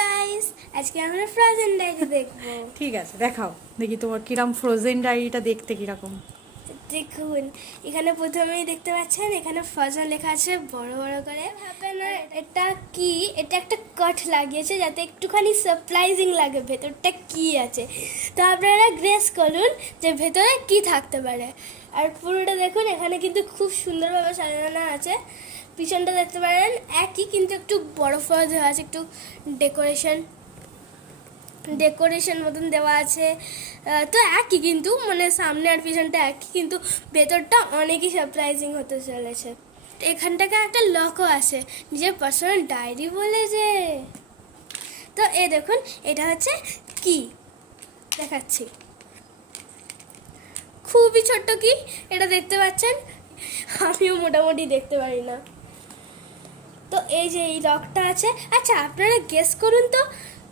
Guys আজকে আমরা frozen diary দেখব। ঠিক আছে দেখাও। দেখি তোমার কিরম ফ্রোজেন ডায়েরিটা দেখতে কীরকম। দেখুন এখানে প্রথমেই দেখতে পাচ্ছেন এখানে ফ্রোজেন লেখা আছে বড় বড় করে। এটা কি? এটা একটা লাগিয়েছে যাতে একটুখানি সারপ্রাইজিং লাগে ভেতরটা কি আছে। তো আপনারা গ্রেস করুন যে ভেতরে কি থাকতে পারে। আর পুরোটা দেখুন, এখানে কিন্তু খুব সুন্দরভাবে সাজানো আছে। পিছনটা দেখতে পারেন, একই কিন্তু একটু বড় ফল দেওয়া আছে, একটু ডেকোরেশন ডেকোরেশন মতন দেওয়া আছে। তো একই কিন্তু মানে সামনে আর পিছনটা একই কিন্তু, ভেতরটা অনেকই সারপ্রাইজিং হতে চলেছে। এখানটাকে একটা লকও আছে, নিজের পার্সোনাল ডায়েরি বলে যে। তো এ দেখুন, এটা হচ্ছে কি? দেখাচ্ছি। খুবই ছোট্ট কি? এটা দেখতে পাচ্ছেন? আমিও মোটামুটি দেখতে পারি না। তো এই যে এই লকটা আছে। আচ্ছা আপনারা গেস করুন তো,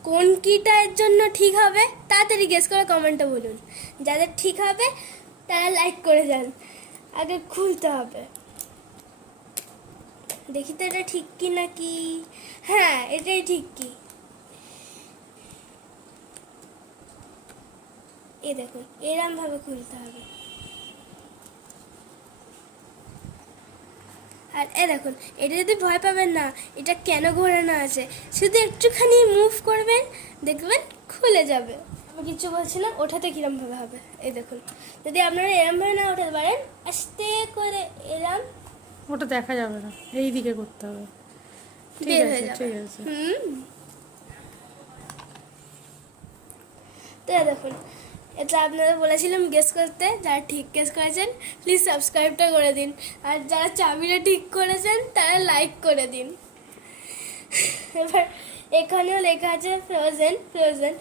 কোন কিটার জন্য ঠিক হবে? তাড়াতাড়ি গেস করে কমেন্টে বলুন। যাদের ঠিক হবে, তারা লাইক করে যান। আগে খুলতে হবে। দেখি তো এটা ঠিক কি না কি? হ্যাঁ এটাই ঠিক কি। এ দেখুন এরম ভাবে খুলতে হবে। আর এ দেখুন এটা যদি ভয় পাবেন না এটা কেন ঘোরানো আছে? শুধু একটুখানি মুভ করবেন দেখবেন খুলে যাবে। আমি কিছু বলছি না ওঠাতে কিরমভাবে হবে? এই দেখুন যদি আপনারা এরমভাবে না ওঠাতে পারেন আস্তে করে এরম ওটা দেখা যাবে না এই দিকে করতে হবে। ঠিক আছে ঠিক আছে। হুম। তো দেখুন এটা আপনাদের বলেছিলাম গেস করতে, যারা ঠিক গেস করেছেন প্লিজ সাবস্ক্রাইবটা করে দিন। আর যারা চাবিটা ঠিক করেছেন, তারা লাইক করে দিন। এবার এখানেও লেখা আছে ফ্রোজেন ফ্রোজেন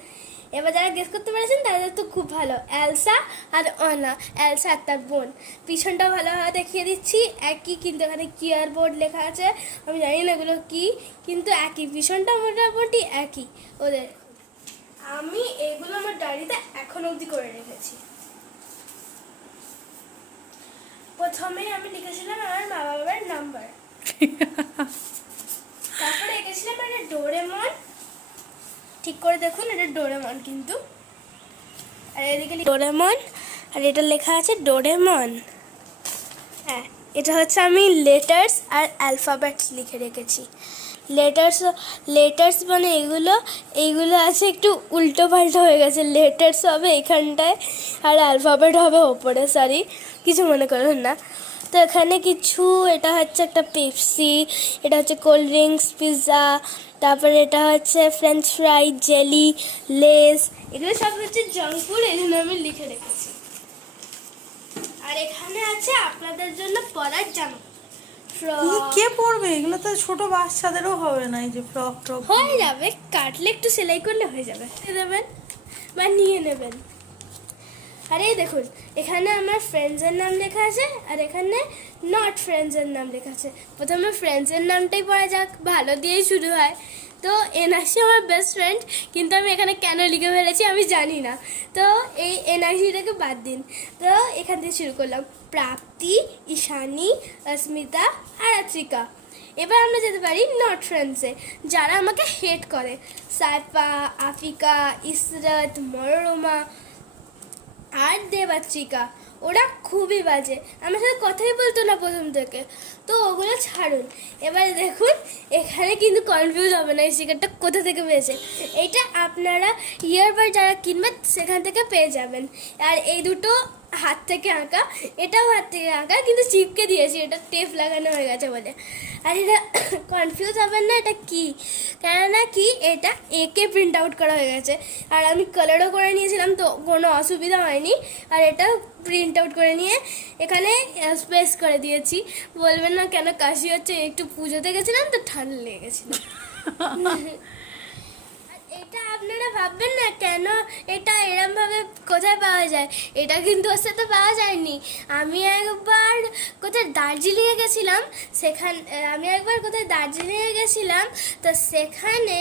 এবার যারা গেস করতে পেরেছেন, তাদের তো খুব ভালো। অ্যালসা আর অনা অ্যালসা আর তার বোন। পিছনটা ভালোভাবে দেখিয়ে দিচ্ছি। একই কিন্তু এখানে কিয়ার বোর্ড লেখা আছে। আমি জানি না এগুলো কী, কিন্তু একই। পিছনটা মোটামুটি একই। ওদের আমি এগুলো আমার ডায়েরিতে এখন অবধি করে রেখেছি। প্রথমে আমি লিখেছিলাম আমার মা বাবার নাম্বার। তারপরে এঁকেছিলাম একটা ডোরেমন। ঠিক করে দেখুন, এটা ডোরেমন কিন্তু। আর এদিকে ডোরেমন, আর এটা লেখা আছে ডোরেমন। হ্যাঁ এটা হচ্ছে আমি লেটার্স আর অ্যালফাবেটস লিখে রেখেছি। লেটার্স লেটার্স মানে এগুলো এইগুলো আছে একটু উল্টো পাল্টা হয়ে গেছে। লেটার্স হবে এখানটায় আর অ্যালফাবেট হবে ওপরে সরি কিছু মনে করুন না। তো এখানে কিছু এটা হচ্ছে একটা পেপসি এটা হচ্ছে কোল্ড ড্রিঙ্কস পিৎজা তারপরে এটা হচ্ছে ফ্রেঞ্চ ফ্রাই জেলি লেস এগুলো সব হচ্ছে জাঙ্ক ফুড এই জন্য আমি লিখে রেখেছি। আর এখানে আছে আপনাদের জন্য পরার জামা। ই, কে পড়বে? এগুলো তো ছোট বাচ্চাদেরও হবে না এই যে ফ্রক ট্রক হয়ে যাবে কাটলে একটু সেলাই করলে হয়ে যাবে। দেবেন বা নিয়ে নেবেন। আর এই দেখুন এখানে আমার ফ্রেন্ডসের নাম লেখা আছে আর এখানে নট ফ্রেন্ডসের নাম লেখা আছে। প্রথমে ফ্রেন্ডসের নামটাই পড়া যাক ভালো দিয়েই শুরু হয়। তো এনআরসি আমার বেস্ট ফ্রেন্ড কিন্তু আমি এখানে কেন লিখে ফেলেছি আমি জানি না। তো এই এনআরসিটাকে বাদ দিন। তো এখান থেকে শুরু করলাম। প্রাপ্তি, ঈশানী, অস্মিতা আর আত্রিকা। এবার আমরা যেতে পারি নট ফ্রেন্ডসে যারা আমাকে হেট করে। সাইফা, আফিকা, ইসরত মনোরমা আর দেবাত্রিকা। ওরা খুবই বাজে। আমার সাথে কথাই বলতো না প্রথম থেকে। তো ওগুলো ছাড়ুন। এবারে দেখুন, এখানে কিন্তু কনফিউজ হবে না এই স্টিকারটা কোথা থেকে পেয়েছে। এটা আপনারা ইয়ারবার যারা কিনবেন, সেখান থেকে পেয়ে যাবেন। আর এই দুটো হাত থেকে আঁকা, এটাও হাত থেকে আঁকা, কিন্তু চিপকে দিয়েছি, এটা টেপ লাগানো হয়ে গেছে বলে। আর এটা কনফিউজ হবেন না, এটা কি? কেননা কি, এটা একে প্রিন্ট আউট করা হয়ে গেছে। আর আমি কালারও করে নিয়েছিলাম, তো কোনো অসুবিধা হয়নি। আর এটা প্রিন্ট আউট করে নিয়ে এখানে স্পেস করে দিয়েছি। বলবেন না কেন, কাশি হচ্ছে, একটু পুজোতে গেছিলাম, তো ঠান্ডা লেগে গেছিল আর এটা আপনারা ভাববেন না কেন এটা এরমভাবে কোথায় পাওয়া যায়? এটা কিন্তু ওর সাথে পাওয়া যায়নি। আমি একবার কোথায় দার্জিলিংয়ে গেছিলাম, সেখান আমি একবার কোথায় দার্জিলিংয়ে গেছিলাম, তো সেখানে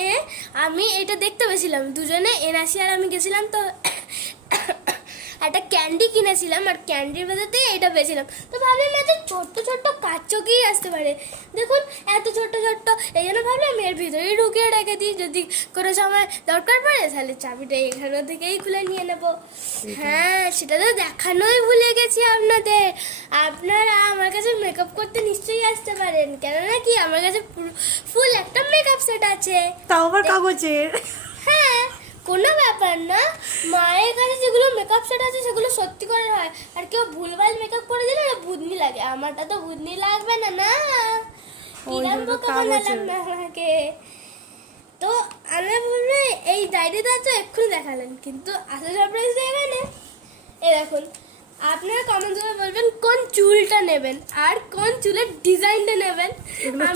আমি এটা দেখতে পেয়েছিলাম। দুজনে এনআসি আর আমি গেছিলাম, তো একটা ক্যান্ডি কিনেছিলাম আর ক্যান্ডির ভেতরতেই এটা বেছিলাম তো ভাবলাম এত ছোট্ট ছোট্ট কাচকেই আসতে পারে। দেখুন এত ছোট্ট ছোট্ট এই জন্য ভাবলাম এর ভিতরেই ঢুকিয়ে রেখে দিই। যদি কোনো সময় দরকার পড়ে তাহলে চাবিটা এখান থেকেই খুলে নিয়ে নেব। হ্যাঁ সেটা তো দেখানোই ভুলে গেছি আপনাদের। আপনারা আমার কাছে মেকআপ করতে নিশ্চয়ই আসতে পারেন। কেননা কি আমার কাছে ফুল একটা মেকআপ সেট আছে। তাও আবার কাগজের? হ্যাঁ কোনো ব্যাপার না। মায়ের কাছে যেগুলো মেকআপ সেট আছে সেগুলো সত্যি করে হয়। আর কেউ ভুলভাল মেকআপ করে দিলে না বুদনি লাগে। আমারটা তো বুদনি লাগবে না না। ওই কিরাম জন্য বোকা বানালাম না আমাকে। তো আমি বলব এই ডায়েরিটা তো এক্ষুনি দেখালেন কিন্তু আসলে সারপ্রাইজ এখানে। এই দেখুন আপনারা কমেন্ট করে বলবেন কোন চুলটা নেবেন? আর কোন চুলের ডিজাইনটা নেবেন?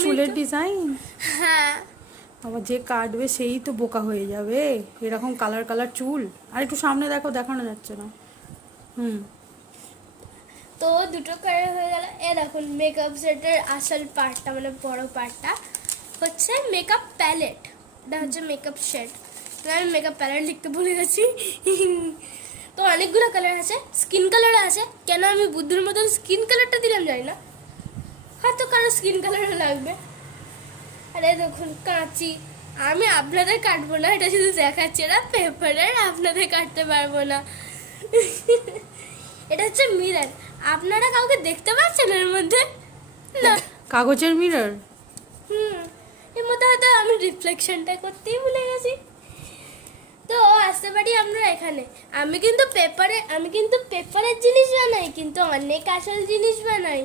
চুলের ডিজাইন হ্যাঁ। আবার যে কাটবে সেই তো বোকা হয়ে যাবে। এরকম কালার কালার চুল। আর একটু সামনে দেখো, দেখানো যাচ্ছে না। হুম। তো দুটো কালার হয়ে গেল। এ দেখুন মেকআপ সেটের আসল পার্টটা মানে বড় পার্টটা হচ্ছে মেকআপ প্যালেট এটা হচ্ছে মেকআপ শেড আমি মেকআপ প্যালেট লিখতে ভুলে গেছি। তো অনেকগুলো কালার আছে। স্কিন কালার আছে। কেন আমি বুদ্ধুর মতন স্কিন কালারটা দিলাম জানি না। হয়তো কারও স্কিন কালারও লাগবে। আরে দেখুন কাঁচি আমি আপনাদের কাটবো না এটা শুধু দেখাচ্ছি না পেপারের আপনাদের কাটতে পারব না। এটা হচ্ছে মিরার আপনারা কাউকে দেখতে পাচ্ছেন এর মধ্যে? না। কাগজের মিরার হুম এর মধ্যে হয়তো আমি রিফ্লেকশনটা করতেই ভুলে গেছি। তো আসতে পারি আমরা এখানে। আমি কিন্তু পেপারে আমি কিন্তু পেপারের জিনিস বানাই কিন্তু অনেক আসল জিনিস বানাই।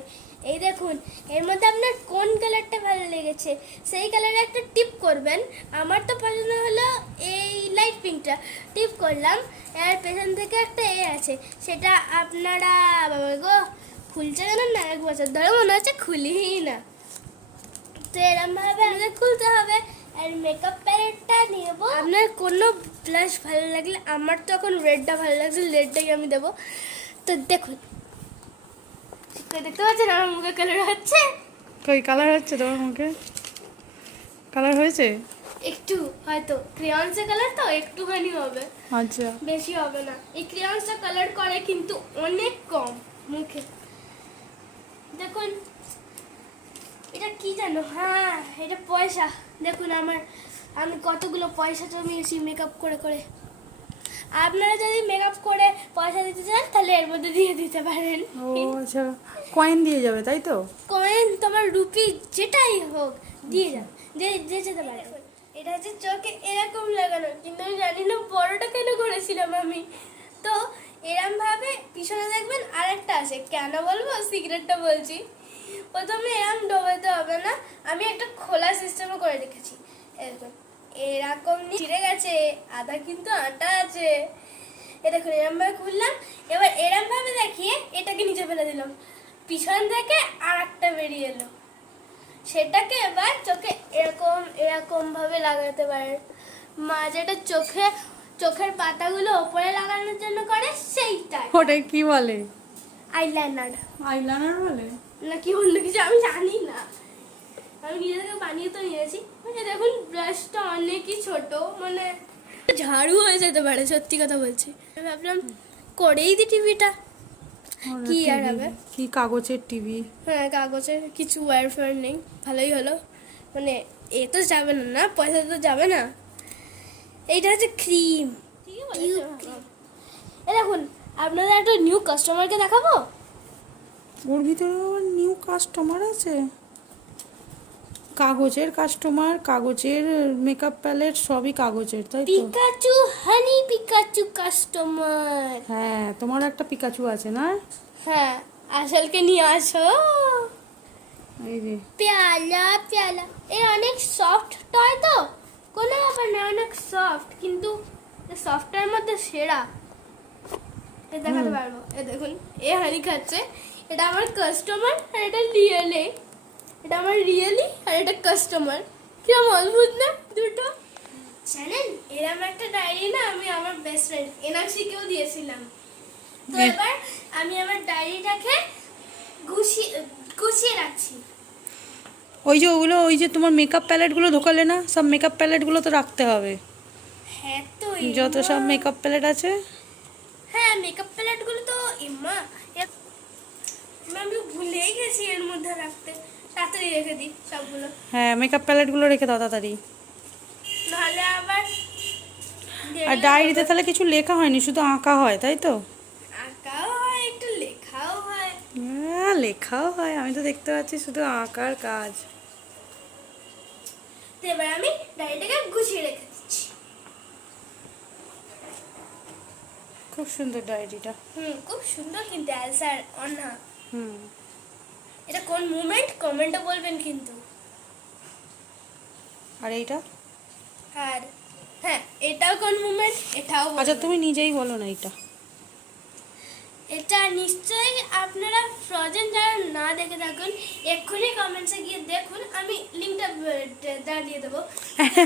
এই দেখুন, এর মধ্যে আপনার কোন কালারটা ভালো লেগেছে? সেই কালারে একটা টিপ করবেন। আমার তো পছন্দ হলো এই লাইট পিঙ্কটা টিপ করলাম, এর পেছন থেকে একটা এ আছে। সেটা আপনারা, বাবা গো, খুলছে কেন? না, এক বছর ধরে মনে হচ্ছে খুলিই না। তো এরম ভাবে আমাদের খুলতে হবে। আর মেকআপ প্যালেটটা নেব। আপনার কোনো ব্লাশ ভালো লাগলে, আমার তো এখন রেডটা ভালো লাগছে রেডটাই আমি দেবো। তো দেখুন দেখতে পাচ্ছেন আমার মুখে কালার হচ্ছে? কই কালার হচ্ছে তোমার মুখে? কালার হয়েছে? একটু হয়তো। ক্রেয়ন্সের কালার তো একটুখানি হবে। আচ্ছা। বেশি হবে না। এই ক্রেয়ন্সটা কালার করে কিন্তু অনেক কম মুখে। দেখুন। এটা কি জানো? হ্যাঁ এটা পয়সা। দেখুন আমার আমি কতগুলো পয়সা জমিয়েছি মেকআপ করে করে। আপনারা যদি মেকআপ করে পয়সা দিতে চান তাহলে এর মধ্যে দিয়ে দিতে পারেন। ও আচ্ছা। কয়েন দিয়ে যাবে তাই তো? কয়েন তোমার রুপি যেটাই হোক দিয়ে যাও যে যে যেতে পারে। এটা হচ্ছে চোখে এরকম লাগানো কিন্তু আমি জানি না বড়টা কেন করেছিলাম আমি। তো এরম ভাবে পিছনে দেখবেন আরেকটা আছে। কেন বলব? সিগারেটটা বলছি। প্রথমে এরম ডোবাতে হবে না। আমি একটা খোলা সিস্টেমও করে রেখেছি। এরকম। এরকম ছিঁড়ে গেছে আদা কিন্তু আটা আছে। এটা দেখুন এরম ভাবে খুললাম এবার এরম ভাবে দেখিয়ে এটাকে নিচে ফেলে দিলাম। পিছন থেকে আর একটা বেরিয়ে এলো। সেটাকে এবার চোখে এরকম এরকম ভাবে লাগাতে পারে। মা যেটা চোখে চোখের পাতাগুলো ওপরে লাগানোর জন্য করে সেইটাই। ওটা কি বলে? আইলাইনার আইলাইনার বলে? না কি অন্য কিছু আমি জানি না। নিজে থেকে বানিয়ে তো নিয়েছি। মানে দেখুন ব্রাশটা অনেকই ছোট মানে ঝাড়ু হয়ে যেতে পারে সত্যি কথা বলছি। আমি ভাবলাম করেই দি টিভিটা। কি আর হবে? কি কাগজের টিভি? হ্যাঁ কাগজের কিছু ওয়্যার ফোয়ার নেই ভালোই হলো। মানে এ তো যাবে না না? পয়সা তো যাবে না? এইটা হচ্ছে ক্রিম এ দেখুন আপনাদের একটা নিউ কাস্টমারকে দেখাবো? ওর ভিতরে নিউ কাস্টমার আছে? কাগজের কাস্টমার কাগজের মেকআপ প্যালেট সবই কাগজের তাই তো? পিকাচু হানি পিকাচু কাস্টমার হ্যাঁ তোমার একটা পিকাচু আছে না? হ্যাঁ আসলকে নিয়ে আসো। এই যে। পেয়ালা পেয়ালা। এ অনেক সফট টয় তো। কোনো ব্যাপার না অনেক সফট কিন্তু সফটের মধ্যে সেরা। এ দেখাতে পারব। এ দেখুন এ হানি খাচ্ছে। এটা আমার কাস্টমার আর এটা রিয়েলি এটা আমার রিয়েলি আর এটা কাস্টমার। কিরম অদ্ভুত না দুটো? জানেন এরম একটা ডায়েরি না আমি আমার বেস্ট ফ্রেন্ড এনাক্সিকেও দিয়েছিলাম। তো। এবার আমি আমার ডায়েরিটাকে গুছিয়ে গুছিয়ে রাখছি। ওই যে ওগুলো ওই যে তোমার মেকআপ প্যালেটগুলো ঢোকালে না সব মেকআপ প্যালেটগুলো তো রাখতে হবে। হ্যাঁ তো যত সব মেকআপ প্যালেট আছে। হ্যাঁ মেকআপ প্যালেটগুলো তো ইম্মা, আমি ভুলেই গেছি এর মধ্যে রাখতে। তাড়াতাড়ি রেখে দিই সবগুলো। হ্যাঁ মেকআপ প্যালেটগুলো রেখে দাও তাড়াতাড়ি। নাহলে আবার আর ডায়েরিতে তাহলে কিছু লেখা হয়নি শুধু আঁকা হয় তাই তো? আঁকাও হয় একটু লেখাও হয়। হ্যাঁ লেখাও হয় আমি তো দেখতে পাচ্ছি শুধু আঁকার কাজ। এবার আমি ডায়েরিটাকে গুছিয়ে রেখে দিচ্ছি। খুব সুন্দর ডায়েরিটা হুম খুব সুন্দর কিন্তু অ্যালসার হুম। এটা কোন মুভমেন্ট কমেন্টে বলবেন কিন্তু। আর এইটা? আর হ্যাঁ এটাও কোন মুভমেন্ট এটাও আচ্ছা তুমি নিজেই বলো না এটা এটা নিশ্চয়ই আপনারা ফ্রোজেন যারা না দেখে থাকুন এক্ষুনি কমেন্টসে গিয়ে দেখুন আমি লিঙ্কটা দাঁড়িয়ে দেবো।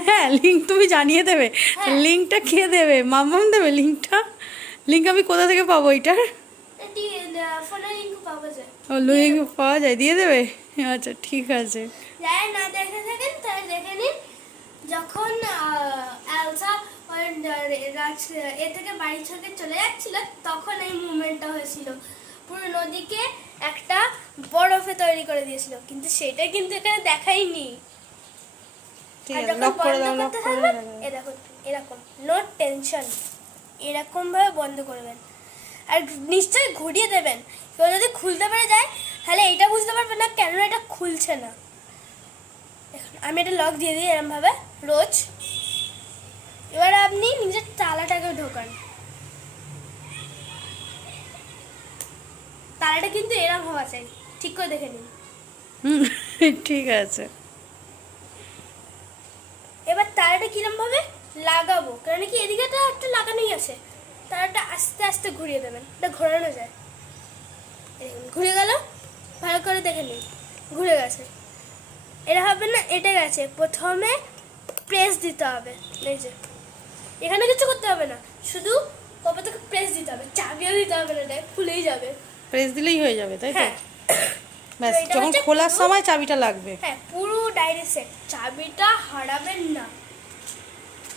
হ্যাঁ লিঙ্ক তুমি জানিয়ে দেবে। হ্যাঁ। লিঙ্কটা কে দেবে? মামাম দেবে লিঙ্কটা লিঙ্ক আমি কোথা থেকে পাবো এটার ও লিঙ্ক পাওয়া যায় দিয়ে দেবে? আচ্ছা ঠিক আছে। যারা না দেখে থাকেন তারা দেখে নিন যখন অ্যালসা এ থেকে বাড়ি থেকে চলে যাচ্ছিল তখন এই মুভমেন্টটা হয়েছিল। পুরো নদীকে একটা বরফে তৈরি করে দিয়েছিল কিন্তু সেটা কিন্তু এখানে দেখাইনি ঠিক আর আছে যখন লক করে বন্ধ দাও লক করতে করে থাকবেন, দাও। এ দেখুন এরকম নো টেনশন এরকম ভাবে বন্ধ করবেন। আর নিশ্চয়ই ঘুরিয়ে দেবেন। কেউ যদি খুলতে পেরে যায় তাহলে এটা বুঝতে পারবেন না কেন এটা খুলছে না। আমি এটা লক দিয়ে দিই এরকম ভাবে রোজ। এবার আপনি নিজের তালাটাকে ঢোকান। তালাটা কিন্তু এরম হওয়া চাই ঠিক করে দেখে নিন। হুম, ঠিক আছে। এবার তালাটা কিরম ভাবে লাগাবো? কারণ কি এদিকে তো একটা লাগানোই আছে। তারাটা আস্তে আস্তে ঘুরিয়ে দেবেন। এটা ঘোরানো যায়। ঘুরে গেল। ভালো করে দেখে নিন। ঘুরে গেছে। এটা হবে না এটা গেছে। প্রথমে প্রেস দিতে হবে। এই যে। এখানে কিছু করতে হবে না। শুধু কবে থেকে প্রেস দিতে হবে। চাবিও দিতে হবে না এটা খুলেই যাবে। প্রেস দিলেই হয়ে যাবে তাই তো? হ্যাঁ। ব্যাস যখন খোলার সময় চাবিটা লাগবে। হ্যাঁ পুরো ডায়েরি সেট চাবিটা হারাবেন না।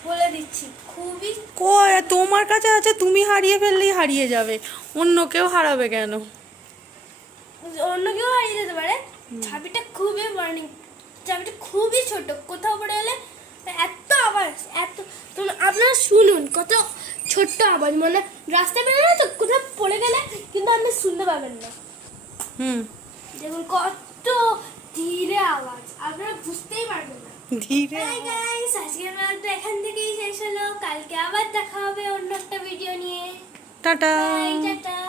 বলে দিচ্ছি খুবই তোমার কাছে আছে তুমি হারিয়ে ফেললেই হারিয়ে যাবে। অন্য কেউ হারাবে কেন? অন্য কেউ হারিয়ে যেতে পারে। চাবিটা খুবই ওয়ার্নিং চাবিটা খুবই ছোট কোথাও পড়ে গেলে এত আওয়াজ এত তুমি আপনারা শুনুন কত ছোট্ট আওয়াজ মানে রাস্তায় বেরোলে তো কোথাও পড়ে গেলে কিন্তু আপনি শুনতে পাবেন না। হুম। দেখুন কত ধীরে আওয়াজ আপনারা বুঝতেই পারবেন ধীরে গাইস আজকের ব্লগটা এখান থেকেই শেষ হলো। কালকে আবার দেখা হবে অন্য একটা ভিডিও নিয়ে। টাটা। টাটা।